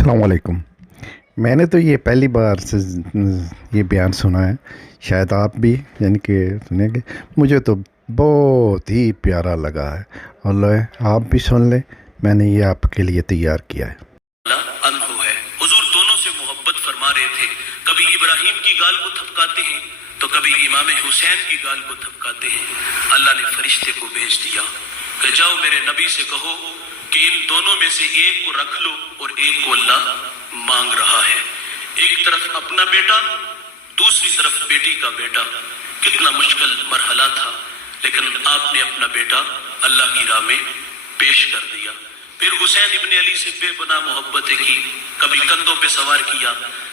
السلام علیکم۔ میں نے تو یہ پہلی بار سے یہ بیان سنا ہے، شاید آپ بھی یعنی کہ سنیں گے۔ مجھے تو بہت ہی پیارا لگا ہے، اور لو آپ بھی سن لیں، میں نے یہ آپ کے لیے تیار کیا ہے۔ انہو ہے، حضور دونوں سے محبت فرما رہے تھے، کبھی ابراہیم کی گال کو تھپکاتے ہیں تو کبھی امام حسین کی گال کو تھپکاتے ہیں۔ اللہ نے فرشتے کو بھیج دیا کہ جاؤ میرے نبی سے کہو کہ ان دونوں میں سے ایک کو رکھ لو اور ایک کو اللہ مانگ رہا ہے۔ ایک طرف اپنا بیٹا، دوسری طرف بیٹی کا بیٹا، کتنا مشکل مرحلہ تھا، لیکن آپ نے اپنا بیٹا اللہ کی راہ میں پیش کر دیا۔ پھر حسین ابن علی سے بے پناہ محبتیں کی، کبھی کندھوں پہ سوار کیا،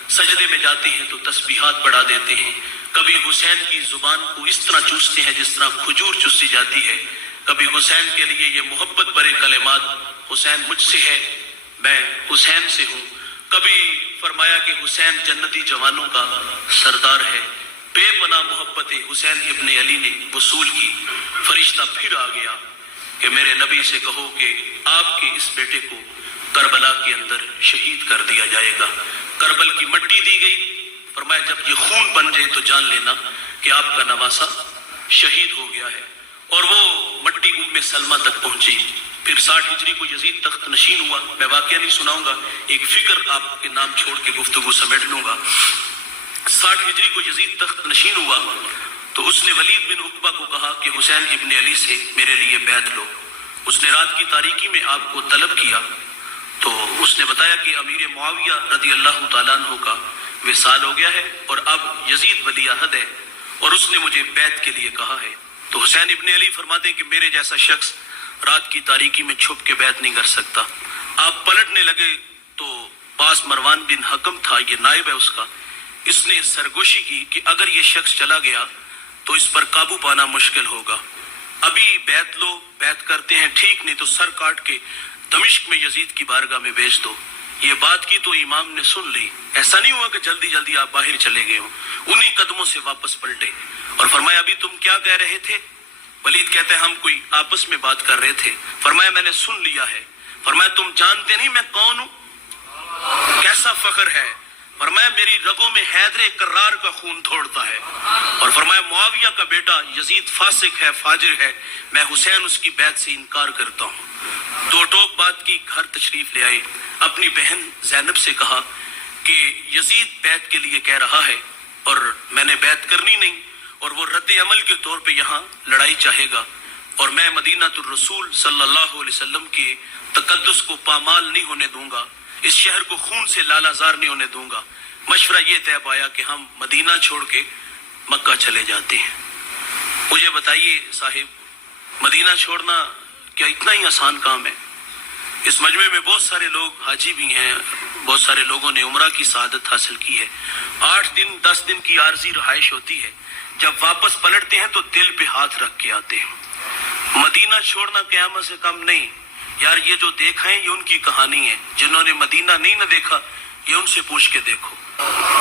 سجدے میں جاتے ہیں تو تسبیحات بڑھا دیتے ہیں، کبھی حسین کی زبان کو اس طرح چوستے ہیں جس طرح کھجور چوسی جاتی ہے، کبھی حسین کے لیے یہ محبت بھرے کلمات، حسین مجھ سے ہے، میں حسین سے ہوں، کبھی فرمایا کہ حسین جنتی جوانوں کا سردار ہے۔ بے پناہ محبت حسین ابن علی نے وصول کی۔ فرشتہ پھر آ گیا کہ میرے نبی سے کہو کہ آپ کے اس بیٹے کو کربلا کے اندر شہید کر دیا جائے گا۔ کربل کی مٹی دی گئی، فرمایا جب یہ خون بن جائے تو جان لینا کہ آپ کا نواسا شہید ہو گیا ہے۔ اور وہ مٹی ام سلمہ تک پہنچی۔ پھر 60 ہجری کو یزید تخت نشین ہوا۔ میں واقعہ نہیں سناؤں گا، ایک فکر آپ کے نام چھوڑ کے گفتگو سمیٹ لوں گا۔ 60 ہجری کو یزید تخت نشین ہوا تو اس نے ولید بن عقبہ کو کہا کہ حسین ابن علی سے میرے لیے بیعت لو۔ اس نے رات کی تاریکی میں آپ کو طلب کیا تو اس نے بتایا کہ امیر معاویہ رضی اللہ تعالیٰ عنہ کا وصال ہو گیا ہے اور اب یزید ولی عہد ہے، اور اس نے مجھے بیعت کے لیے کہا ہے۔ تو حسین ابن علی فرماتے ہیں کہ میرے جیسا شخص رات کی تاریکی میں چھپ کے بیعت نہیں کر سکتا۔ آپ پلٹنے لگے تو پاس مروان بن حکم تھا، یہ نائب ہے اس کا، اس نے سرگوشی کی کہ اگر یہ شخص چلا گیا تو اس پر قابو پانا مشکل ہوگا، ابھی بیعت لو، بیعت کرتے ہیں، ٹھیک نہیں تو سر کاٹ کے دمشق میں یزید کی بارگاہ میں بھیج دو۔ یہ بات کی تو امام نے سن لی، ایسا نہیں ہوا کہ جلدی جلدی آپ باہر چلے گئے ہوں، انہی قدموں سے واپس پلٹے اور فرمایا ابھی تم کیا کہہ رہے تھے؟ ولید کہتے ہیں ہم کوئی آپس میں بات کر رہے تھے۔ فرمایا میں نے سن لیا ہے۔ فرمایا تم جانتے نہیں میں کون ہوں؟ کیسا فخر ہے۔ فرمایا میری رگوں میں حیدر کرار کا خون دوڑتا ہے، اور فرمایا معاویہ کا بیٹا یزید فاسق ہے، فاجر ہے، میں حسین اس کی بیعت سے انکار کرتا ہوں۔ دو ٹوک بات کی، گھر تشریف لے آئے، اپنی بہن زینب سے کہا کہ یزید بیعت کے لیے کہہ رہا ہے اور میں نے بیعت کرنی نہیں، اور وہ رد عمل کے طور پہ یہاں لڑائی چاہے گا، اور میں مدینہ الرسول صلی اللہ علیہ وسلم کے تقدس کو پامال نہیں ہونے دوں گا، اس شہر کو خون سے لالا زار نہیں ہونے دوں گا۔ مشورہ یہ طے پایا کہ ہم مدینہ چھوڑ کے مکہ چلے جاتے ہیں۔ مجھے بتائیے صاحب، مدینہ چھوڑنا کیا اتنا ہی آسان کام ہے؟ اس مجمع میں بہت سارے لوگ حاجی بھی ہیں، بہت سارے لوگوں نے عمرہ کی سعادت حاصل کی ہے، 8 دن 10 دن کی عارضی رہائش ہوتی ہے، جب واپس پلٹتے ہیں تو دل پہ ہاتھ رکھ کے آتے ہیں۔ مدینہ چھوڑنا قیامت سے کم نہیں یار، یہ جو دیکھا ہے یہ ان کی کہانی ہے، جنہوں نے مدینہ نہیں نہ دیکھا یہ ان سے پوچھ کے دیکھو۔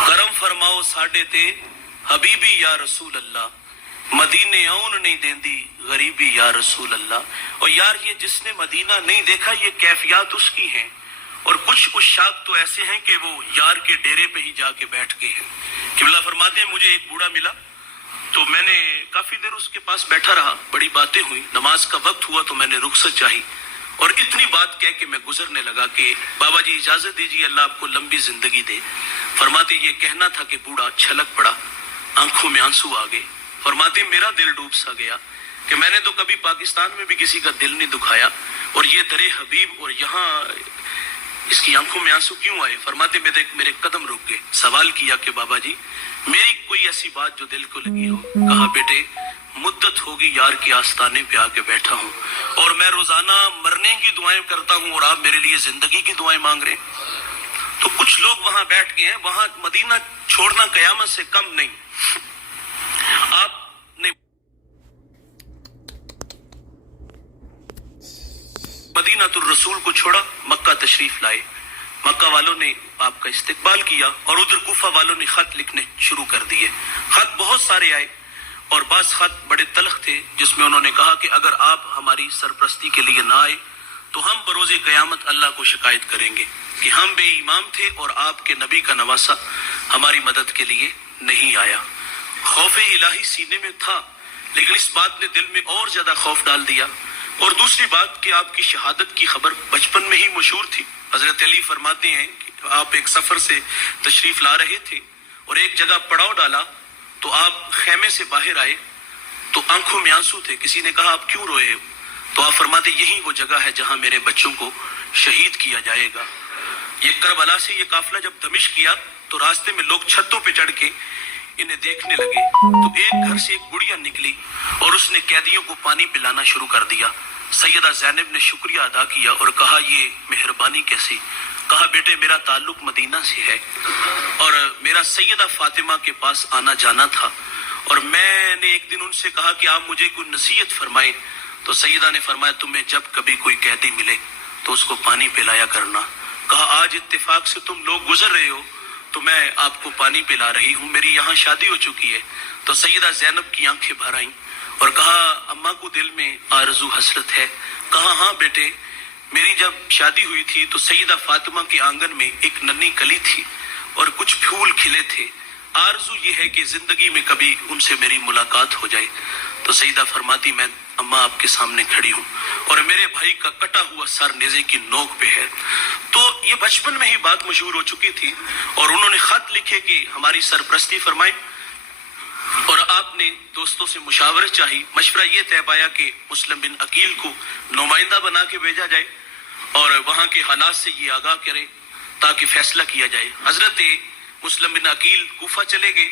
کرم فرماؤ ساڈے تے حبیبی یا رسول اللہ، مدینے آؤن نہیں دیندی غریبی یا رسول اللہ۔ اور یار یہ جس نے مدینہ نہیں دیکھا یہ کیفیات اس کی ہیں، اور کچھ عشاق تو ایسے ہیں کہ وہ یار کے ڈیرے پہ ہی جا کے بیٹھ گئے ہیں۔ قبلہ فرماتے ہیں مجھے ایک بوڑھا ملا تو میں نے کافی دیر اس کے پاس بیٹھا رہا، بڑی باتیں ہوئی، نماز کا وقت ہوا تو میں نے رخصت چاہی، اور اتنی بات کہہ کے میں گزرنے لگا کہ بابا جی اجازت دیجیے، اللہ آپ کو لمبی زندگی دے۔ فرماتے یہ کہنا تھا کہ بوڑھا چھلک پڑا، آنکھوں میں آنسو آ گئے۔ فرماتے میرا دل ڈوب سا گیا کہ میں نے تو کبھی پاکستان میں بھی کسی کا دل نہیں دکھایا، اور یہ درے حبیب اور یہاں اس کی آنکھوں میں آنسو کیوں آئے؟ فرماتے میرے قدم رک گئے۔ سوال کیا کہ بابا جی میری کوئی ایسی بات جو دل کو لگی ہو؟ کہا بیٹے مدت ہوگی یار کے آستانے پہ آ کے بیٹھا ہوں، اور میں روزانہ مرنے کی دعائیں کرتا ہوں اور آپ میرے لیے زندگی کی دعائیں مانگ رہے ہیں۔ تو کچھ لوگ وہاں بیٹھ گئے ہیں، وہاں مدینہ چھوڑنا قیامت سے کم نہیں۔ آپ نے مدینہ الرسول کو چھوڑا، مکہ تشریف لائے، مکہ والوں نے آپ کا استقبال کیا، اور ادھر کوفہ والوں نے خط لکھنے شروع کر دیے۔ خط بہت سارے آئے، اور بعض خط بڑے تلخ تھے جس میں انہوں نے کہا کہ اگر آپ ہماری سرپرستی کے لیے نہ آئے تو ہم بروز قیامت اللہ کو شکایت کریں گے۔ کہ ہم بے ایمان تھے اور آپ کے نبی کا نواسا ہماری مدد کے لیے نہیں آیا۔ خوف الہی سینے میں تھا، لیکن اس بات نے دل میں اور زیادہ خوف ڈال دیا۔ اور دوسری بات کہ آپ کی شہادت کی خبر بچپن میں ہی مشہور تھی۔ حضرت علی فرماتے ہیں کہ آپ ایک سفر سے تشریف لا رہے تھے اور ایک جگہ پڑاؤ ڈالا تو آپ خیمے سے باہر آئے تو آنکھوں میں آنسو تھے۔ کسی نے کہا آپ کیوں روئے ہو؟ تو آپ فرماتے یہی وہ جگہ ہے جہاں میرے بچوں کو شہید کیا جائے گا۔ یہ کربلا سے یہ قافلہ جب دمشق کیا تو راستے میں لوگ چھتوں پہ چڑھ کے انہیں دیکھنے لگے تو ایک گھر سے ایک گڑیا نکلی اور اس نے قیدیوں کو پانی پلانا شروع کر دیا۔ سیدہ زینب نے شکریہ ادا کیا اور کہا یہ مہربانی کیسی؟ کہا بیٹے میرا تعلق مدینہ سے ہے اور میرا سیدہ فاطمہ کے پاس آنا جانا تھا، اور میں نے ایک دن ان سے کہا کہ آپ مجھے کوئی نصیحت فرمائیں، تو سیدہ نے فرمایا تمہیں جب کبھی کوئی قیدی ملے تو اس کو پانی پلایا کرنا۔ کہا آج اتفاق سے تم لوگ گزر رہے ہو تو میں آپ کو پانی پلا رہی ہوں، میری یہاں شادی ہو چکی ہے۔ تو سیدہ زینب کی آنکھیں بھر آئیں اور کہا اماں کو دل میں آرزو حسرت ہے؟ کہا ہاں بیٹے، میری جب شادی ہوئی تھی تو سیدہ فاطمہ کے آنگن میں ایک ننھی کلی تھی اور کچھ پھول کھلے تھے، آرزو یہ ہے کہ زندگی میں کبھی ان سے میری ملاقات ہو جائے۔ تو سیدہ فرماتی میں اماں آپ کے سامنے کھڑی ہوں اور میرے بھائی کا کٹا ہوا سر نیزے کی نوک پہ ہے۔ تو یہ بچپن میں ہی بات مشہور ہو چکی تھی اور انہوں نے خط لکھے کہ ہماری سرپرستی فرمائیں، اور آپ نے دوستوں سے مشاورت چاہی۔ مشورہ یہ طے پایا کہ مسلم بن عقیل کو نمائندہ بنا کے بھیجا جائے اور وہاں کے حالات سے یہ آگاہ کرے تاکہ فیصلہ کیا جائے۔ حضرت مسلم بن عقیل کوفہ چلے گئے۔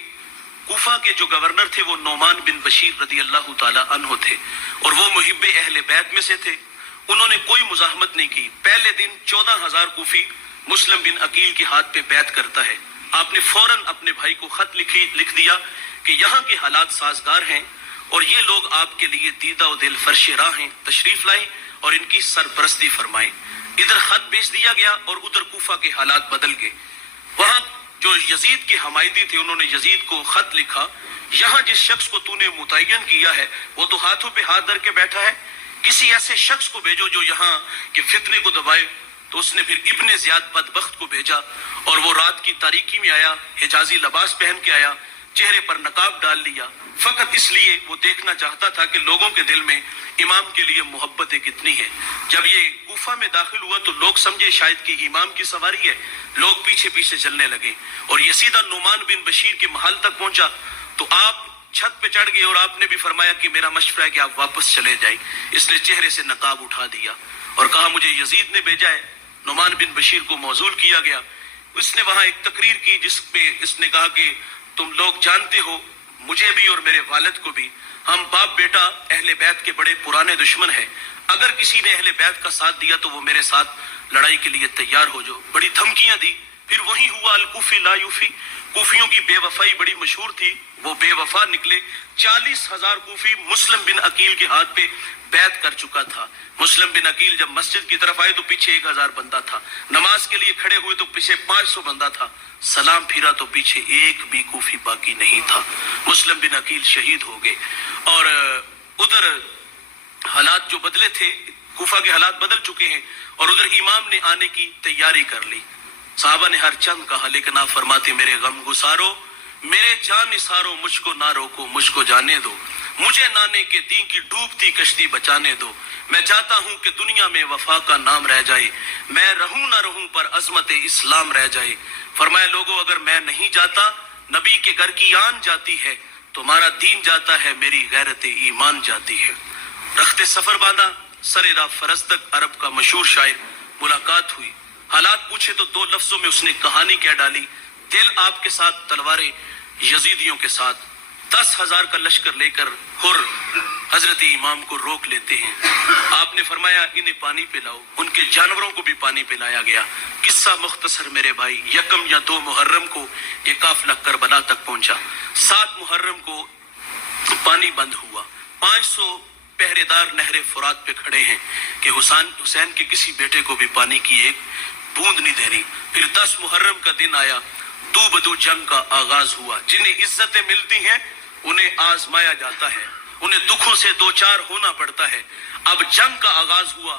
کوفہ کے جو گورنر تھے وہ نعمان بن بشیر رضی اللہ تعالی عنہ تھے اور وہ محب اہل بیت میں سے تھے۔ انہوں نے کوئی مزاحمت نہیں کی۔ پہلے دن 14,000 کوفی مسلم بن عقیل کے ہاتھ پہ بیعت کرتا ہے۔ آپ نے فوراً اپنے بھائی کو خط لکھ دیا کہ یہاں کے حالات سازگار ہیں اور یہ لوگ آپ کے لیے دیدہ و دل فرش راہ ہیں، تشریف لائیں اور ان کی سرپرستی فرمائیں۔ ادھر خط بھیج دیا گیا اور ادھر کوفہ کے حالات بدل گئے۔ وہاں جو یزید کے حمایتی تھے انہوں نے یزید کو خط لکھا، یہاں جس شخص کو تو نے متعین کیا ہے وہ تو ہاتھوں پہ ہاتھ دھر کے بیٹھا ہے، کسی ایسے شخص کو بھیجو جو یہاں کے فتنے کو دبائے۔ تو اس نے پھر ابن زیاد بدبخت کو بھیجا اور وہ رات کی تاریکی میں آیا، حجازی لباس پہن کے آیا، چہرے پر نقاب ڈال لیا، فقط اس لیے وہ دیکھنا چاہتا تھا کہ لوگوں کے دل میں امام کے لیے محبت کتنی ہے۔ جب یہ کوفہ میں داخل ہوا تو لوگ سمجھے شاید کہ امام کی سواری ہے، لوگ پیچھے پیچھے چلنے لگے اور یہ سیدھا نعمان بن بشیر کے محل تک پہنچا تو آپ چھت پہ چڑھ گئے اور آپ نے بھی فرمایا کہ میرا مشورہ ہے کہ آپ واپس چلے جائیں۔ اس نے چہرے سے نقاب اٹھا دیا اور کہا مجھے یزید نے بھیجا ہے۔ نعمان بن بشیر کو موصول کیا گیا۔ اس نے وہاں ایک تقریر کی جس میں اس نے کہا کہ تم لوگ جانتے ہو مجھے بھی اور میرے والد کو بھی، ہم باپ بیٹا اہل بیت کے بڑے پرانے دشمن ہیں، اگر کسی نے اہل بیت کا ساتھ دیا تو وہ میرے ساتھ لڑائی کے لیے تیار ہو جاؤ۔ بڑی دھمکیاں دی۔ پھر وہی ہوا الکوفی لا یوفی، کوفیوں کی بے وفائی بڑی مشہور تھی، وہ بے وفا نکلے۔ 40,000 کوفی مسلم بن عقیل کے ہاتھ پہ بیعت کر چکا تھا۔ مسلم بن عقیل جب مسجد کی طرف آئے تو پیچھے 1,000 بندہ تھا، نماز کے لیے کھڑے ہوئے تو پیچھے 500 بندہ تھا، سلام پھیرا تو پیچھے ایک بھی کوفی باقی نہیں تھا۔ مسلم بن عقیل شہید ہو گئے اور ادھر حالات جو بدلے تھے، کوفہ کے حالات بدل چکے ہیں اور ادھر امام نے آنے کی تیاری کر لی۔ صحابہ نے ہر چند کہا لیکن آپ فرماتے میرے غم گسارو، میرے جان نثارو، مجھ کو نہ روکو، مجھ کو جانے دو، مجھے نانے کے دین کی ڈوبتی کشتی بچانے دو، میں چاہتا ہوں کہ دنیا میں وفا کا نام رہ جائے، میں رہوں نہ رہوں پر عظمت اسلام رہ جائے۔ فرمایا لوگوں اگر میں نہیں جاتا، نبی کے گھر کی آن جاتی ہے، تمہارا دین جاتا ہے، میری غیرت ایمان جاتی ہے۔ رخت سفر باندھا، سر راہ فرزدق عرب کا مشہور شاعر، ملاقات ہوئی، حالات پوچھے تو 2 لفظوں میں اس نے کہانی کہہ ڈالی، دل آپ کے ساتھ، تلواریں یزیدیوں کے ساتھ۔ 10,000 کا لشکر لے کر ہر حضرت امام کو روک لیتے ہیں۔ آپ نے فرمایا انہیں پانی پلاؤ، ان کے جانوروں کو بھی پانی پلایا گیا۔ قصہ مختصر میرے بھائی، 1 یا 2 محرم کو یہ قافلہ کربلا تک پہنچا، 7 محرم کو پانی بند ہوا، 500 پہرے دار نہر فرات پہ کھڑے ہیں کہ حسین کے کسی بیٹے کو بھی پانی کی ایک بوند نہیں دینی۔ پھر 10 محرم کا دن آیا، دو بدو جنگ کا آغاز ہوا۔ جنہیں عزتیں ملتی ہیں انہیں آزمایا جاتا ہے، انہیں دکھوں سے دوچار ہونا پڑتا ہے۔ اب جنگ کا آغاز ہوا،